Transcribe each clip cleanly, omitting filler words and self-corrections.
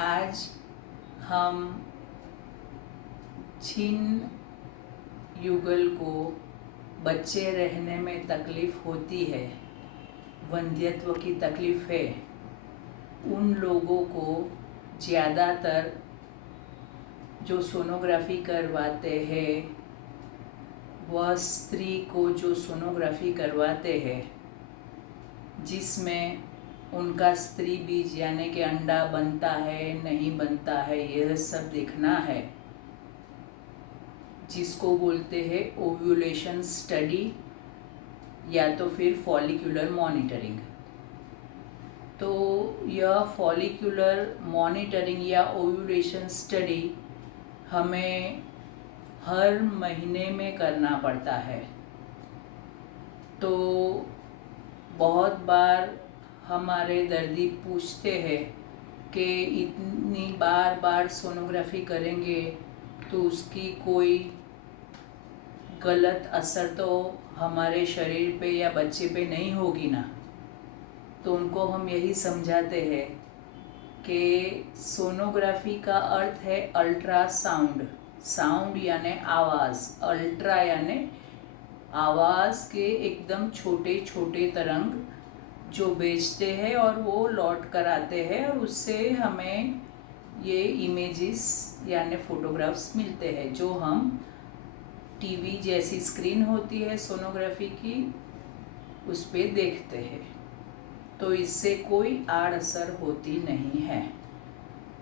आज हम जिन युगल को बच्चे रहने में तकलीफ़ होती है, वंध्यत्व की तकलीफ़ है, उन लोगों को ज़्यादातर जो सोनोग्राफी करवाते हैं वह स्त्री को जो सोनोग्राफी करवाते हैं जिसमें उनका स्त्री बीज यानी कि अंडा बनता है नहीं बनता है यह सब देखना है, जिसको बोलते हैं ओव्यूलेशन स्टडी या तो फिर फॉलिक्यूलर मॉनिटरिंग। तो यह फॉलिक्यूलर मॉनिटरिंग या ओव्यूलेशन स्टडी हमें हर महीने में करना पड़ता है। तो बहुत बार हमारे दर्दी पूछते हैं कि इतनी बार सोनोग्राफी करेंगे तो उसकी कोई गलत असर तो हमारे शरीर पे या बच्चे पे नहीं होगी ना। तो उनको हम यही समझाते हैं कि सोनोग्राफी का अर्थ है अल्ट्रासाउंड। साउंड यानी आवाज़, अल्ट्रा यानी आवाज़ के एकदम छोटे छोटे तरंग जो भेजते हैं और वो लौट कर आते हैं और उससे हमें ये इमेजेस यानी फ़ोटोग्राफ्स मिलते हैं जो हम टीवी जैसी स्क्रीन होती है सोनोग्राफी की उस पर देखते हैं। तो इससे कोई आड़ असर होती नहीं है।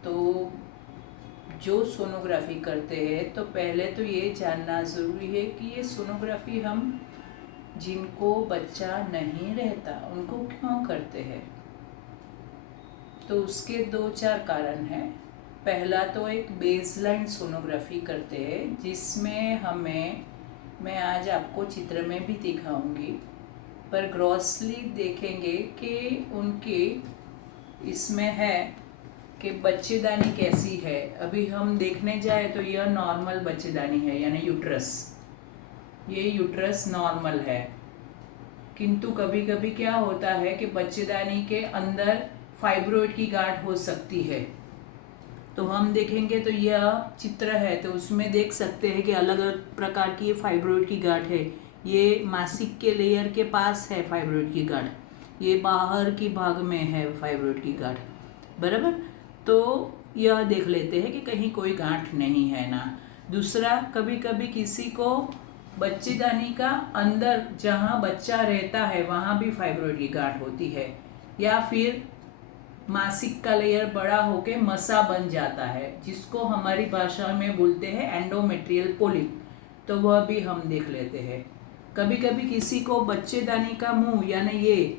तो जो सोनोग्राफी करते हैं तो पहले तो ये जानना ज़रूरी है कि ये सोनोग्राफी हम जिनको बच्चा नहीं रहता उनको क्यों करते हैं। तो उसके 2-4 कारण हैं। पहला तो एक बेसलाइन सोनोग्राफी करते हैं जिसमें मैं आज आपको चित्र में भी दिखाऊंगी, पर ग्रॉसली देखेंगे कि उनकी इसमें है कि बच्चेदानी कैसी है। अभी हम देखने जाए तो यह नॉर्मल बच्चेदानी है यानी यूट्रस, ये यूट्रस नॉर्मल है। किंतु कभी कभी क्या होता है कि बच्चेदानी के अंदर फाइब्रॉइड की गांठ हो सकती है। तो हम देखेंगे तो यह चित्र है तो उसमें देख सकते हैं कि अलग अलग प्रकार की फाइब्रॉइड की गांठ है। ये मासिक के लेयर के पास है फाइब्रॉइड की गांठ, ये बाहर की भाग में है फाइब्रॉइड की गांठ, बराबर। तो यह देख लेते हैं कि कहीं कोई गांठ नहीं है ना। दूसरा, कभी कभी किसी को बच्चेदानी का अंदर जहाँ बच्चा रहता है वहाँ भी फाइब्रॉइड की गांठ होती है, या फिर मासिक का लेयर बड़ा होके मसा बन जाता है जिसको हमारी भाषा में बोलते हैं एंडोमेट्रियल पोलिप। तो वह भी हम देख लेते हैं। कभी कभी किसी को बच्चेदानी का मुंह यानी ये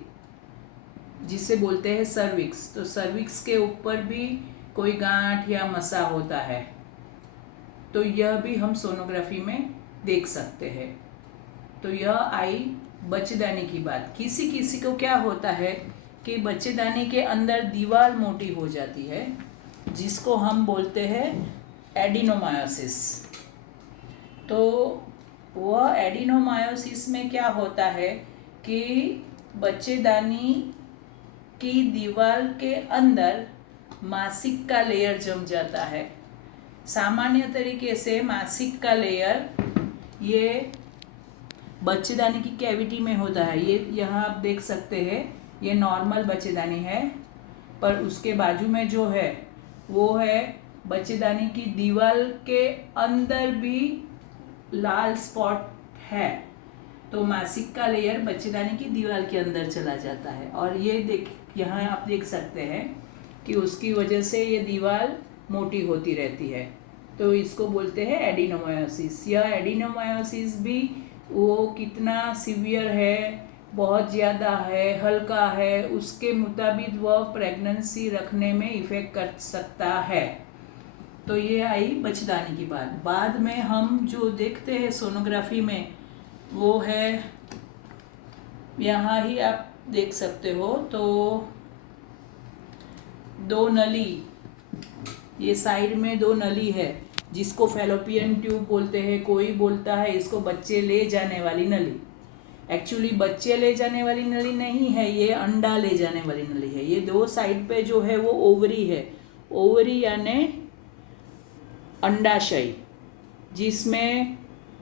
जिसे बोलते हैं सर्विक्स, तो सर्विक्स के ऊपर भी कोई गांठ या मसा होता है, तो यह भी हम सोनोग्राफी में देख सकते हैं। तो यह आई बच्चेदानी की बात। किसी किसी को क्या होता है कि बच्चेदानी के अंदर दीवार मोटी हो जाती है जिसको हम बोलते हैं एडिनोमायोसिस। तो वह एडिनोमायोसिस में क्या होता है कि बच्चेदानी की दीवार के अंदर मासिक का लेयर जम जाता है। सामान्य तरीके से मासिक का लेयर ये बच्चेदानी की कैविटी में होता है। ये यहाँ आप देख सकते हैं, ये नॉर्मल बच्चेदानी है, पर उसके बाजू में जो है वो है बच्चेदानी की दीवार के अंदर भी लाल स्पॉट है। तो मासिक का लेयर बच्चेदानी की दीवार के अंदर चला जाता है और ये यहाँ आप देख सकते हैं कि उसकी वजह से ये दीवार मोटी होती रहती है। तो इसको बोलते हैं एडिनोमायोसिस। यह एडिनोमायोसिस भी वो कितना सीवियर है, बहुत ज़्यादा है, हल्का है, उसके मुताबिक वह प्रेगनेंसी रखने में इफ़ेक्ट कर सकता है। तो ये आई बच्चेदानी की बात। बाद में हम जो देखते हैं सोनोग्राफी में वो है, यहाँ ही आप देख सकते हो, तो 2 नली, ये साइड में 2 नली है जिसको फैलोपियन ट्यूब बोलते हैं। कोई बोलता है इसको बच्चे ले जाने वाली नली। एक्चुअली बच्चे ले जाने वाली नली नहीं है, ये अंडा ले जाने वाली नली है। ये 2 साइड पे जो है वो ओवरी है, ओवरी यानी अंडाशय, जिसमें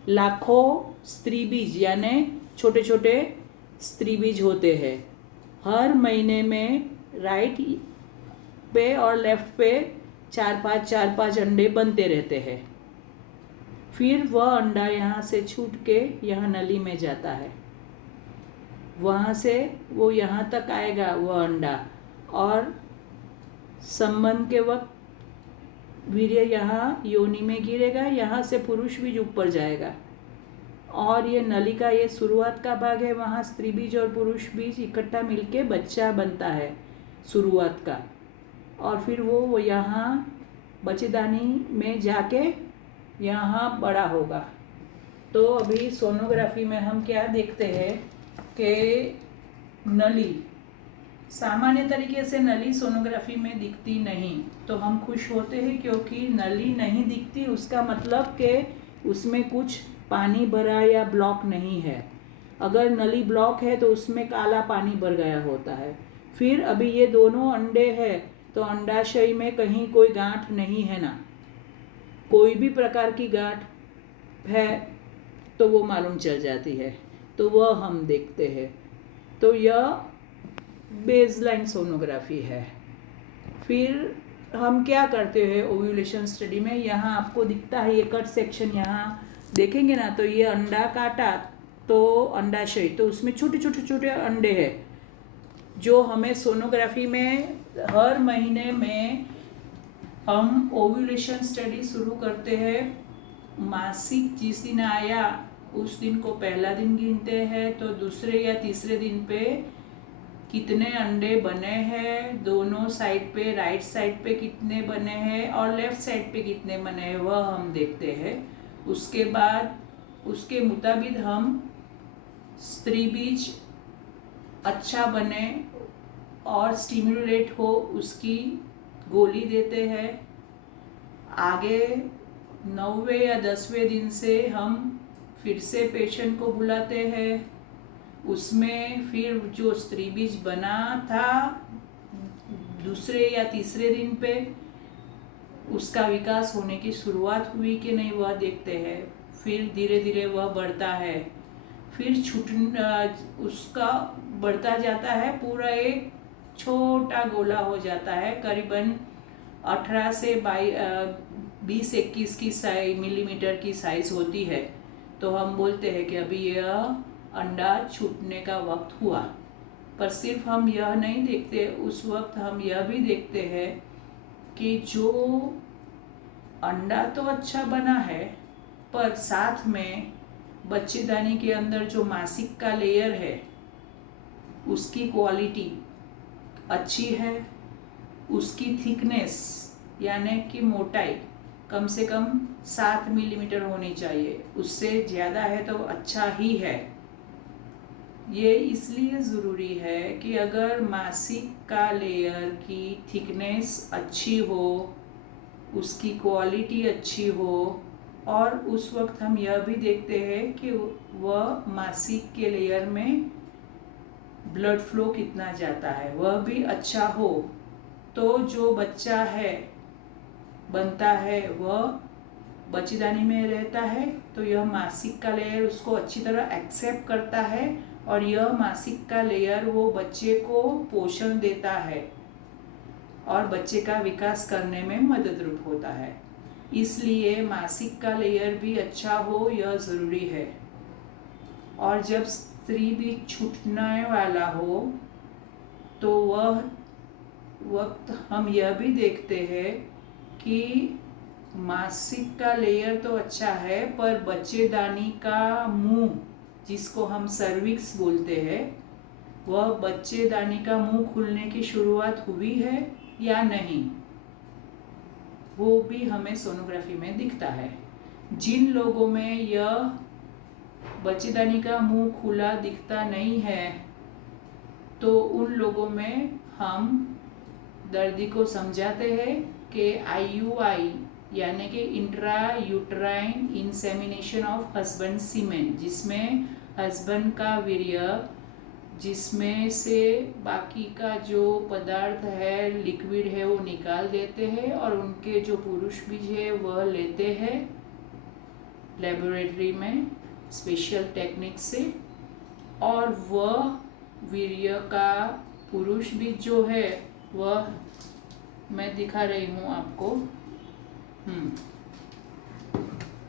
लाखों स्त्री बीज यानी छोटे छोटे स्त्री बीज होते हैं। हर महीने में राइट पे और लेफ्ट पे 4-5 अंडे बनते रहते हैं। फिर वह अंडा यहाँ से छूट के यहाँ नली में जाता है, वहाँ से वो यहाँ तक आएगा वह अंडा, और संबंध के वक्त वीर्य यहाँ योनि में गिरेगा, यहाँ से पुरुष बीज ऊपर जाएगा, और ये नली का ये शुरुआत का भाग है, वहाँ स्त्री बीज और पुरुष बीज इकट्ठा मिलके बच्चा बनता है शुरुआत का, और फिर वो यहाँ बच्चेदानी में जाके यहाँ बड़ा होगा। तो अभी सोनोग्राफी में हम क्या देखते हैं कि नली सामान्य तरीके से नली सोनोग्राफी में दिखती नहीं, तो हम खुश होते हैं क्योंकि नली नहीं दिखती उसका मतलब कि उसमें कुछ पानी भरा या ब्लॉक नहीं है। अगर नली ब्लॉक है तो उसमें काला पानी भर गया होता है। फिर अभी ये दोनों अंडे हैं तो अंडाशय में कहीं कोई गांठ नहीं है ना, कोई भी प्रकार की गांठ है तो वो मालूम चल जाती है, तो वह हम देखते हैं। तो यह बेसलाइन सोनोग्राफी है। फिर हम क्या करते हैं ओव्यूलेशन स्टडी में, यहाँ आपको दिखता है ये कट सेक्शन, यहाँ देखेंगे ना तो ये अंडा काटा तो अंडाशय, तो उसमें छोटे छोटे छोटे अंडे हैं जो हमें सोनोग्राफी में हर महीने में हम ओव्यूलेशन स्टडी शुरू करते हैं। मासिक जिस दिन आया उस दिन को पहला दिन गिनते हैं, तो दूसरे या तीसरे दिन पे कितने अंडे बने हैं, दोनों साइड पे, राइट साइड पे कितने बने हैं और लेफ्ट साइड पे कितने बने हैं वह हम देखते हैं। उसके बाद उसके मुताबिक हम स्त्री बीज अच्छा बने और स्टिमुलेट हो उसकी गोली देते हैं। आगे 9वें या 10वें दिन से हम फिर से पेशेंट को बुलाते हैं, उसमें फिर जो स्त्री बीज बना था दूसरे या तीसरे दिन पे उसका विकास होने की शुरुआत हुई कि नहीं वह देखते हैं। फिर धीरे धीरे वह बढ़ता है, फिर उसका बढ़ता जाता है, पूरा एक छोटा गोला हो जाता है, करीबन 18 से 20-21 की मिलीमीटर की साइज होती है। तो हम बोलते हैं कि अभी यह अंडा छूटने का वक्त हुआ। पर सिर्फ हम यह नहीं देखते, उस वक्त हम यह भी देखते हैं कि जो अंडा तो अच्छा बना है पर साथ में बच्चेदानी के अंदर जो मासिक का लेयर है उसकी क्वालिटी अच्छी है, उसकी थिकनेस यानी कि मोटाई कम से कम 7 मिलीमीटर होनी चाहिए, उससे ज़्यादा है तो अच्छा ही है। ये इसलिए ज़रूरी है कि अगर मासिक का लेयर की थिकनेस अच्छी हो, उसकी क्वालिटी अच्छी हो, और उस वक्त हम यह भी देखते हैं कि वह मासिक के लेयर में ब्लड फ्लो कितना जाता है वह भी अच्छा हो, तो जो बच्चा है बनता है वह बच्चेदानी में रहता है, तो यह मासिक का लेयर उसको अच्छी तरह एक्सेप्ट करता है और यह मासिक का लेयर वो बच्चे को पोषण देता है और बच्चे का विकास करने में मददरूप होता है। इसलिए मासिक का लेयर भी अच्छा हो यह ज़रूरी है। और जब स्त्री भी छूटने वाला हो तो वह वक्त हम यह भी देखते हैं कि मासिक का लेयर तो अच्छा है पर बच्चेदानी का मुंह, जिसको हम सर्विक्स बोलते हैं, वह बच्चेदानी का मुंह खुलने की शुरुआत हुई है या नहीं, वो भी हमें सोनोग्राफी में दिखता है। जिन लोगों में यह बच्चेदानी का मुंह खुला दिखता नहीं है तो उन लोगों में हम दर्दी को समझाते हैं कि IUI यानी कि intra uterine insemination of husband semen, जिसमें हस्बैंड का वीर्य जिसमें से बाकी का जो पदार्थ है, लिक्विड है, वो निकाल देते हैं और उनके जो पुरुष बीज है वह लेते हैं लेबोरेटरी में स्पेशल टेक्निक से, और वह वीर्य का पुरुष बीज जो है वह मैं दिखा रही हूँ आपको।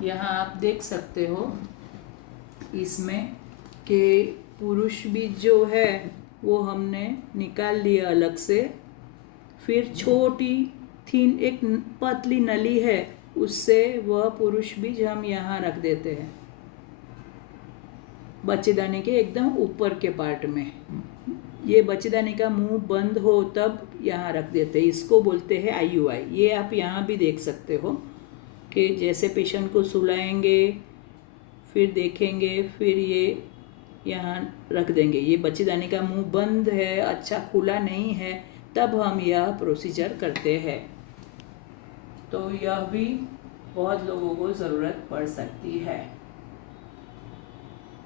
यहाँ आप देख सकते हो इसमें कि पुरुष बीज जो है वो हमने निकाल लिया अलग से। फिर छोटी थीन एक पतली नली है, उससे वह पुरुष बीज हम यहाँ रख देते हैं बच्चेदानी के एकदम ऊपर के पार्ट में। ये बच्चेदानी का मुंह बंद हो तब यहाँ रख देते हैं, इसको बोलते हैं IUI। ये आप यहाँ भी देख सकते हो कि जैसे पेशेंट को सुलाएंगे, फिर देखेंगे, फिर ये यहाँ रख देंगे। ये बच्चेदानी का मुंह बंद है, अच्छा खुला नहीं है, तब हम यह प्रोसीजर करते हैं। तो यह भी बहुत लोगों को ज़रूरत पड़ सकती है।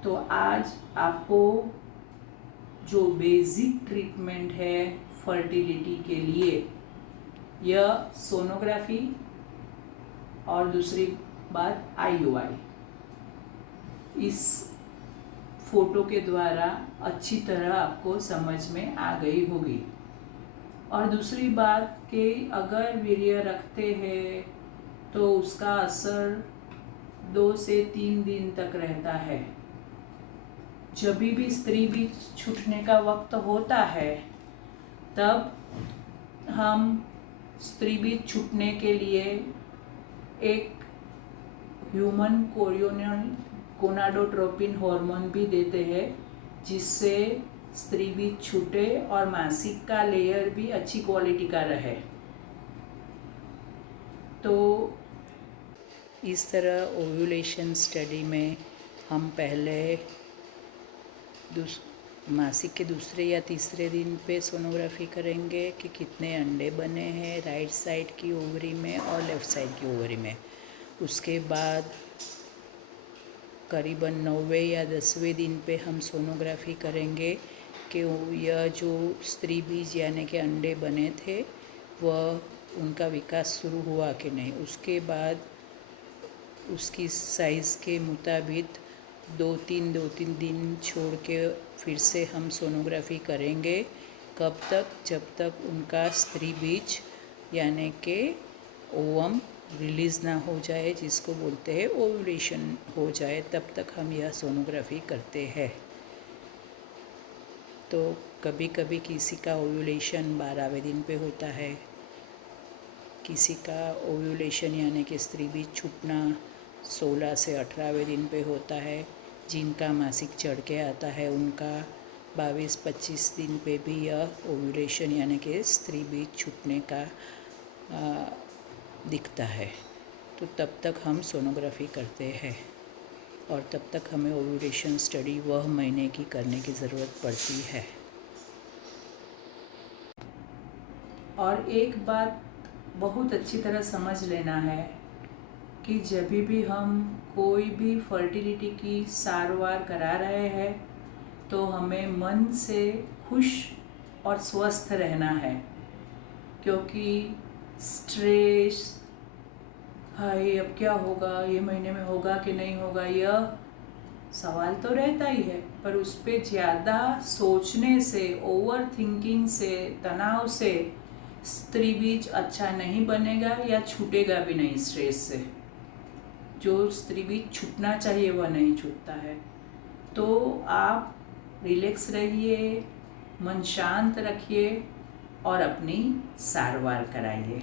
तो आज आपको जो बेसिक ट्रीटमेंट है फर्टिलिटी के लिए, यह सोनोग्राफी और दूसरी बात IUI, इस फोटो के द्वारा अच्छी तरह आपको समझ में आ गई होगी। और दूसरी बात कि अगर वीर्य रखते हैं तो उसका असर 2 से 3 दिन तक रहता है। जब भी स्त्री बीज छूटने का वक्त होता है तब हम स्त्री बीज छूटने के लिए एक ह्यूमन गोनाडोट्रोपिन हार्मोन भी देते हैं, जिससे स्त्री बीज छूटे और मासिक का लेयर भी अच्छी क्वालिटी का रहे। तो इस तरह ओव्यूलेशन स्टडी में हम पहले मासिक के दूसरे या तीसरे दिन पे सोनोग्राफी करेंगे कि कितने अंडे बने हैं राइट साइड की ओवरी में और लेफ़्ट साइड की ओवरी में। उसके बाद करीबन 9वें या 10वें दिन पे हम सोनोग्राफी करेंगे कि यह जो स्त्री बीज यानी कि अंडे बने थे वह उनका विकास शुरू हुआ कि नहीं। उसके बाद उसकी साइज़ के मुताबिक 2-3 दिन छोड़ के फिर से हम सोनोग्राफी करेंगे। कब तक? जब तक उनका स्त्री बीज यानी कि ओवम रिलीज़ ना हो जाए, जिसको बोलते हैं ओव्यूलेशन हो जाए, तब तक हम यह सोनोग्राफी करते हैं। तो कभी कभी किसी का ओव्यूलेशन 12वें दिन पे होता है, किसी का ओव्यूलेशन यानी कि स्त्री बीज छूटना 16 से 18वें दिन पे होता है। जिनका मासिक चढ़ के आता है उनका 22-25 दिन पे भी यह ओव्यूलेशन यानी कि स्त्री बीज छूटने का दिखता है। तो तब तक हम सोनोग्राफी करते हैं और तब तक हमें ओव्यूलेशन स्टडी वह महीने की करने की ज़रूरत पड़ती है। और एक बात बहुत अच्छी तरह समझ लेना है कि जब भी हम कोई भी फर्टिलिटी की सारवार करा रहे हैं तो हमें मन से खुश और स्वस्थ रहना है, क्योंकि स्ट्रेस, हाय अब क्या होगा, ये महीने में होगा कि नहीं होगा, यह सवाल तो रहता ही है, पर उस पर ज़्यादा सोचने से, ओवर थिंकिंग से, तनाव से स्त्री बीज अच्छा नहीं बनेगा या छूटेगा भी नहीं। स्ट्रेस से जो स्त्री बीज छूटना चाहिए वह नहीं छूटता है। तो आप रिलैक्स रहिए, मन शांत रखिए और अपनी सारवार कराइए।